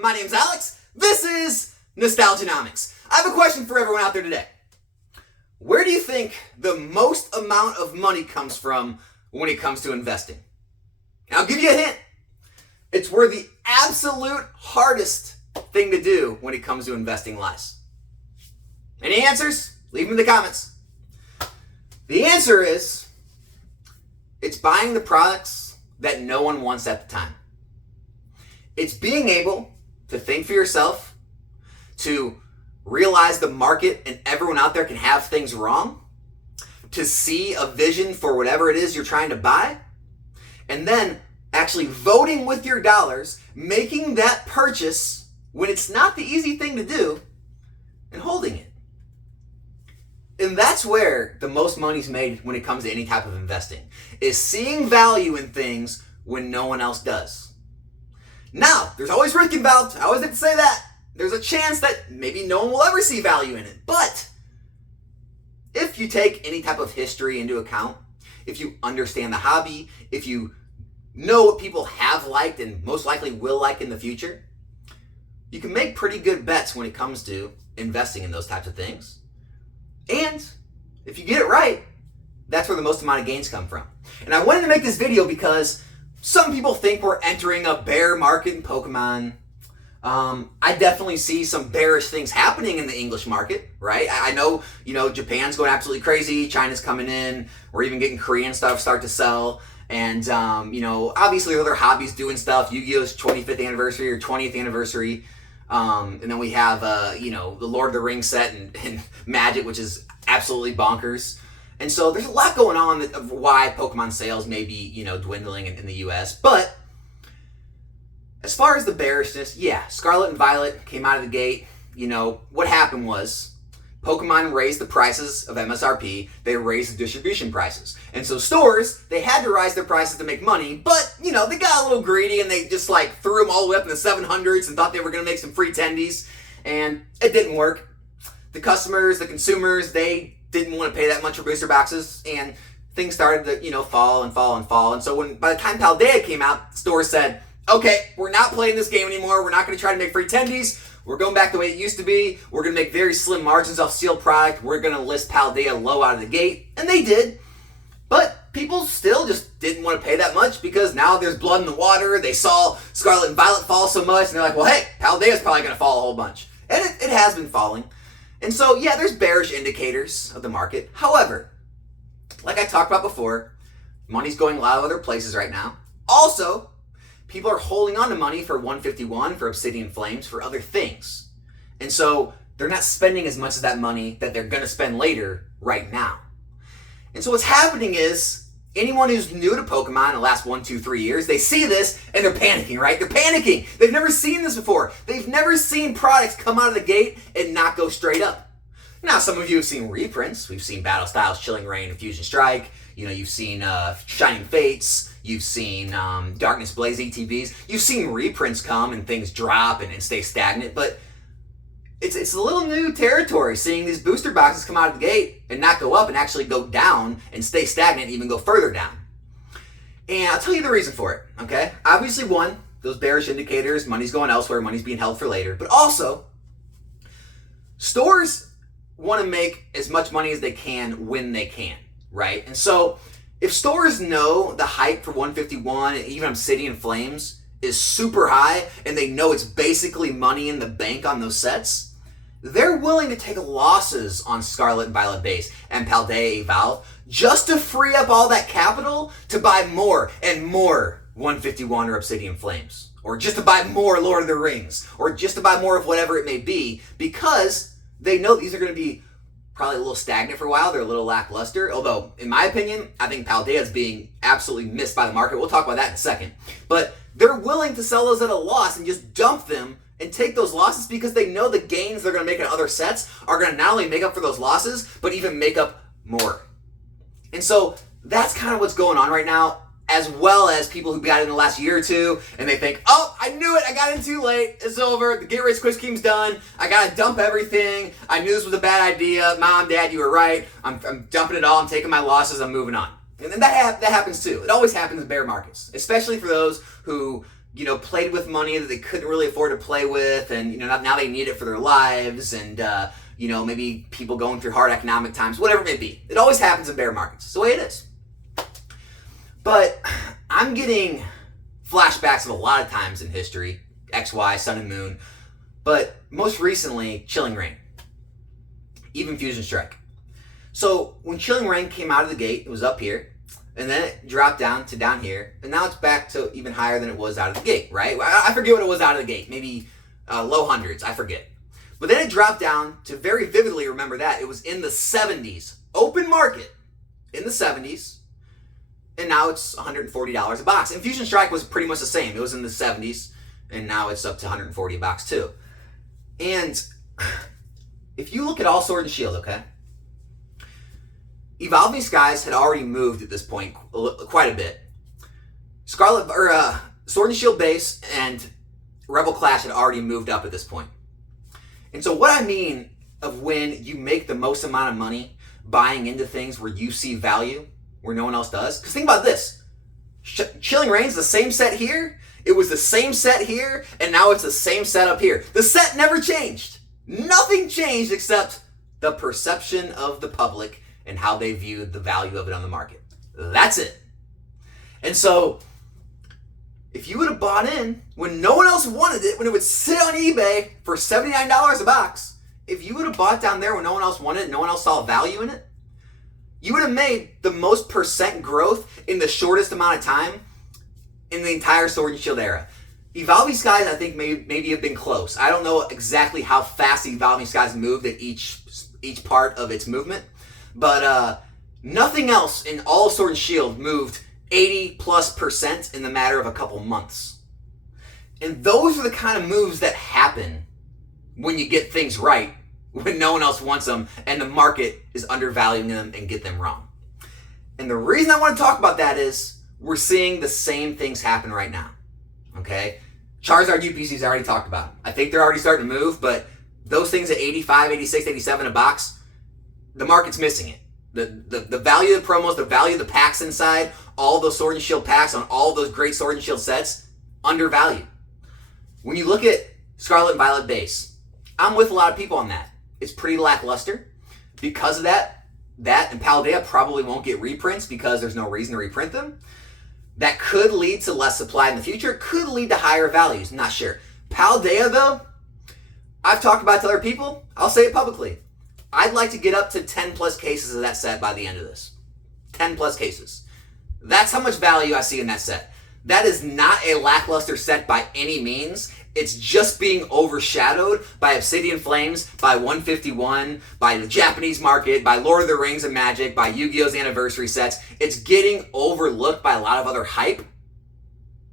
My name's Alex. This is Nostalgianomics. I have a question for everyone out there today. Where do you think the most amount of money comes from when it comes to investing? And I'll give you a hint. It's where the absolute hardest thing to do when it comes to investing lies. Any answers? Leave them in the comments. The answer is, it's buying the products that no one wants at the time. It's being able to think for yourself, to realize the market and everyone out there can have things wrong, to see a vision for whatever it is you're trying to buy, and then actually voting with your dollars, making that purchase when it's not the easy thing to do, and holding it. And that's where the most money's made when it comes to any type of investing, is seeing value in things when no one else does. Now, there's always risk involved. I always have to say that. There's a chance that maybe no one will ever see value in it. But if you take any type of history into account, if you understand the hobby, if you know what people have liked and most likely will like in the future, you can make pretty good bets when it comes to investing in those types of things. And if you get it right, that's where the most amount of gains come from. And I wanted to make this video because some people think we're entering a bear market in Pokemon. I definitely see some bearish things happening in the English market, right? I know, Japan's going absolutely crazy. China's coming in. We're even getting Korean stuff start to sell. And, obviously other hobbies doing stuff. Yu-Gi-Oh's 25th anniversary or 20th anniversary. And then we have, the Lord of the Rings set and Magic, which is absolutely bonkers. And so there's a lot going on of why Pokemon sales may be, dwindling in the US. But as far as the bearishness, yeah, Scarlet and Violet came out of the gate. What happened was Pokemon raised the prices of MSRP. They raised the distribution prices. And so stores, they had to raise their prices to make money. But, they got a little greedy and they just threw them all the way up in the 700s and thought they were going to make some free tendies. And it didn't work. The customers, the consumers, they didn't want to pay that much for booster boxes, and things started to, fall and fall and fall. And so by the time Paldea came out, stores said, okay, we're not playing this game anymore. We're not going to try to make free tendies. We're going back the way it used to be. We're going to make very slim margins off sealed product. We're going to list Paldea low out of the gate. And they did. But people still just didn't want to pay that much because now there's blood in the water. They saw Scarlet and Violet fall so much, and they're like, well, hey, Paldea's probably going to fall a whole bunch. And it has been falling. And so, yeah, there's bearish indicators of the market. However, like I talked about before, money's going a lot of other places right now. Also, people are holding on to money for 151, for Obsidian Flames, for other things. And so they're not spending as much of that money that they're going to spend later right now. And so what's happening is, anyone who's new to Pokemon in the last 1, 2, 3 years, they see this and they're panicking, right? They're panicking. They've never seen this before. They've never seen products come out of the gate and not go straight up. Now, some of you have seen reprints. We've seen Battle Styles, Chilling Reign, and Fusion Strike. You've seen Shining Fates. You've seen Darkness Blaze ETBs. You've seen reprints come and things drop and stay stagnant. But it's a little new territory seeing these booster boxes come out of the gate and not go up and actually go down and stay stagnant and even go further down. And I'll tell you the reason for it, okay? Obviously, one, those bearish indicators, money's going elsewhere, money's being held for later. But also, stores want to make as much money as they can when they can, right? And so if stores know the hype for 151 and even Obsidian Flames is super high and they know it's basically money in the bank on those sets, they're willing to take losses on Scarlet and Violet base and Paldea Evolve just to free up all that capital to buy more and more 151 or Obsidian Flames, or just to buy more Lord of the Rings, or just to buy more of whatever it may be, because they know these are going to be probably a little stagnant for a while. They're a little lackluster. Although, in my opinion, I think Paldea is being absolutely missed by the market. We'll talk about that in a second. But they're willing to sell those at a loss and just dump them and take those losses because they know the gains they're going to make in other sets are going to not only make up for those losses, but even make up more. And so that's kind of what's going on right now, as well as people who got in the last year or two and they think, oh, I knew it, I got in too late, it's over, the get rich quick scheme's done, I gotta dump everything, I knew this was a bad idea, Mom, Dad, you were right, I'm dumping it all, I'm taking my losses, I'm moving on. And then that happens too. It always happens in bear markets, especially for those who played with money that they couldn't really afford to play with, and now they need it for their lives, and maybe people going through hard economic times, whatever it may be. It always happens in bear markets. It's the way it is. But I'm getting flashbacks of a lot of times in history, XY, Sun and Moon, but most recently, Chilling Reign, even Fusion Strike. So when Chilling Reign came out of the gate, it was up here, and then it dropped down to down here, and now it's back to even higher than it was out of the gate, right? I forget what it was out of the gate, maybe low hundreds, I forget. But then it dropped down to, very vividly remember that, it was in the 70s, open market, in the 70s, and now it's $140 a box. And Fusion Strike was pretty much the same. It was in the 70s, and now it's up to $140 a box too. And if you look at all Sword and Shield, okay, Evolving Skies had already moved at this point quite a bit. Sword and Shield base and Rebel Clash had already moved up at this point. And so what I mean of when you make the most amount of money buying into things where you see value, where no one else does. Because think about this. Chilling Reign's the same set here, it was the same set here, and now it's the same set up here. The set never changed. Nothing changed except the perception of the public and how they viewed the value of it on the market. That's it. And so, if you would have bought in when no one else wanted it, when it would sit on eBay for $79 a box, if you would have bought down there when no one else wanted it, no one else saw value in it, you would have made the most percent growth in the shortest amount of time in the entire Sword and Shield era. Evolving Skies, I think, maybe have been close. I don't know exactly how fast the Evolving Skies moved at each part of its movement, but nothing else in all of Sword and Shield moved 80+% in the matter of a couple months. And those are the kind of moves that happen when you get things right, when no one else wants them and the market is undervaluing them and get them wrong. And the reason I want to talk about that is we're seeing the same things happen right now. Okay? Charizard UPCs I already talked about. I think they're already starting to move, but those things at 85, 86, 87 a box, the market's missing it. The value of the promos, the value of the packs inside, all those Sword and Shield packs on all those great Sword and Shield sets, undervalued. When you look at Scarlet and Violet base, I'm with a lot of people on that. It's pretty lackluster. Because of that and Paldea probably won't get reprints because there's no reason to reprint them. That could lead to less supply in the future, could lead to higher values, not sure. Paldea though, I've talked about it to other people, I'll say it publicly. I'd like to get up to 10 plus cases of that set by the end of this. 10 plus cases. That's how much value I see in that set. That is not a lackluster set by any means. It's just being overshadowed by Obsidian Flames, by 151, by the Japanese market, by Lord of the Rings and Magic, by Yu-Gi-Oh's anniversary sets. It's getting overlooked by a lot of other hype.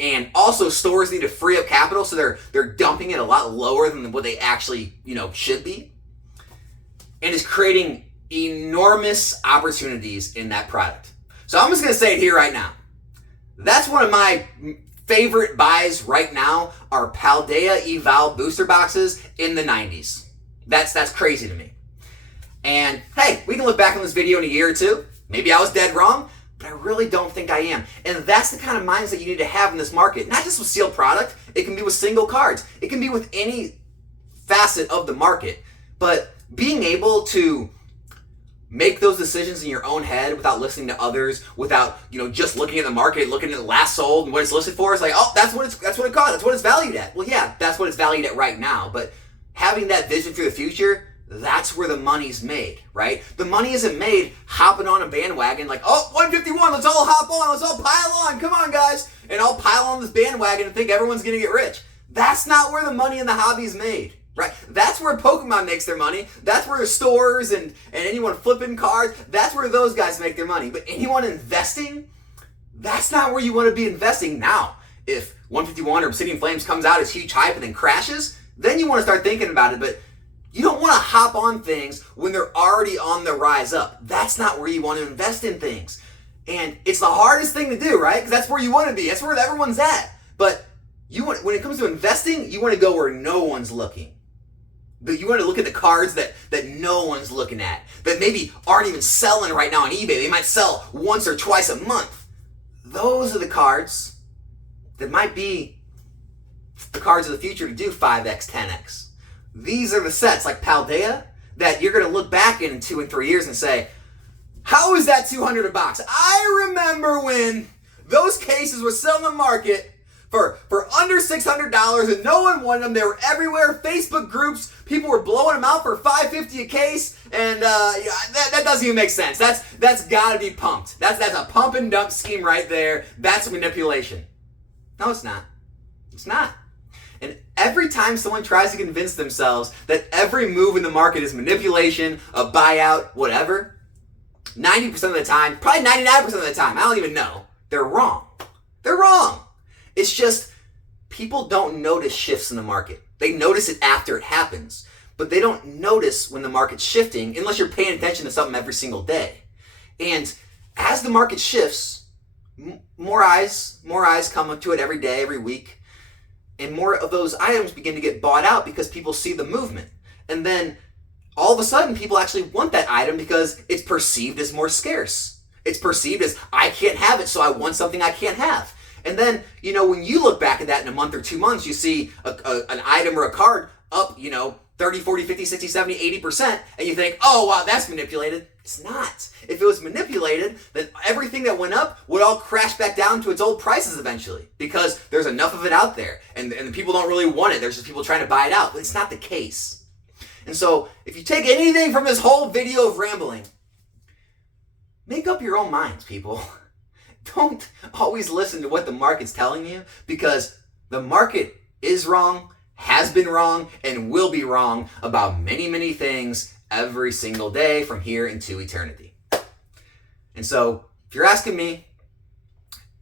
And also stores need to free up capital, so they're dumping it a lot lower than what they actually, should be. And is creating enormous opportunities in that product. So I'm just going to say it here right now. That's one of my favorite buys right now are Paldea Eval booster boxes in the 90s. That's crazy to me. And hey, we can look back on this video in a year or two. Maybe I was dead wrong, but I really don't think I am. And that's the kind of mindset you need to have in this market. Not just with sealed product. It can be with single cards. It can be with any facet of the market. But being able to make those decisions in your own head without listening to others, without, just looking at the market, looking at the last sold and what it's listed for. It's like, oh, that's what it costs. That's what it's valued at. Well, yeah, that's what it's valued at right now. But having that vision for the future, that's where the money's made, right? The money isn't made hopping on a bandwagon like, oh, 151, let's all hop on, let's all pile on, come on, guys. And I'll pile on this bandwagon and think everyone's going to get rich. That's not where the money in the hobby is made. Right? That's where Pokemon makes their money. That's where stores and anyone flipping cards, that's where those guys make their money. But anyone investing, that's not where you want to be investing now. If 151 or Obsidian Flames comes out as huge hype and then crashes, then you want to start thinking about it. But you don't want to hop on things when they're already on the rise up. That's not where you want to invest in things. And it's the hardest thing to do, right? Because that's where you want to be. That's where everyone's at. But when it comes to investing, you want to go where no one's looking. But you want to look at the cards that no one's looking at, that maybe aren't even selling right now on eBay. They might sell once or twice a month. Those are the cards that might be the cards of the future to do 5x, 10x. These are the sets like Paldea that you're going to look back in 2 and 3 years and say, how is that 200 a box? I remember when those cases were selling the market for under $600 and no one wanted them. They were everywhere. Facebook groups, people were blowing them out for $5.50 a case, and that doesn't even make sense. That's got to be pumped. That's a pump and dump scheme right there. That's manipulation. No, it's not. It's not. And every time someone tries to convince themselves that every move in the market is manipulation, a buyout, whatever, 90% of the time, probably 99% of the time, I don't even know, they're wrong. They're wrong. It's just people don't notice shifts in the market. They notice it after it happens, but they don't notice when the market's shifting unless you're paying attention to something every single day. And as the market shifts, more eyes come to it every day, every week. And more of those items begin to get bought out because people see the movement. And then all of a sudden, people actually want that item because it's perceived as more scarce. It's perceived as, I can't have it, so I want something I can't have. And then, when you look back at that in a month or 2 months, you see an item or a card up, 30, 40, 50, 60, 70, 80%, and you think, oh, wow, that's manipulated. It's not. If it was manipulated, then everything that went up would all crash back down to its old prices eventually because there's enough of it out there, and the people don't really want it. There's just people trying to buy it out, but it's not the case. And so, if you take anything from this whole video of rambling, make up your own minds, people. Don't always listen to what the market's telling you because the market is wrong, has been wrong, and will be wrong about many, many things every single day from here into eternity. And so, if you're asking me,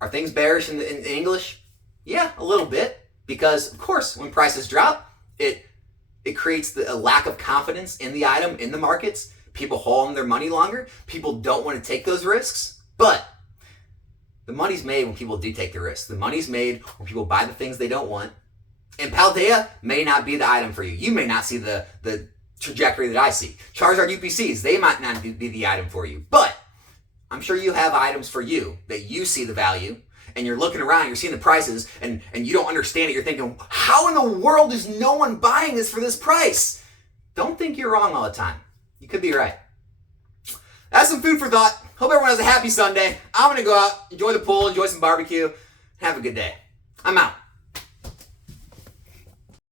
are things bearish in English? Yeah, a little bit. Because, of course, when prices drop, it creates a lack of confidence in the item, in the markets. People hold on their money longer. People don't want to take those risks. But the money's made when people do take the risks. The money's made when people buy the things they don't want. And Paldea may not be the item for you. You may not see the trajectory that I see. Charizard UPCs, they might not be the item for you. But I'm sure you have items for you that you see the value, and you're looking around, you're seeing the prices, and you don't understand it. You're thinking, how in the world is no one buying this for this price? Don't think you're wrong all the time. You could be right. That's some food for thought. Hope everyone has a happy Sunday. I'm going to go out, enjoy the pool, enjoy some barbecue. Have a good day. I'm out.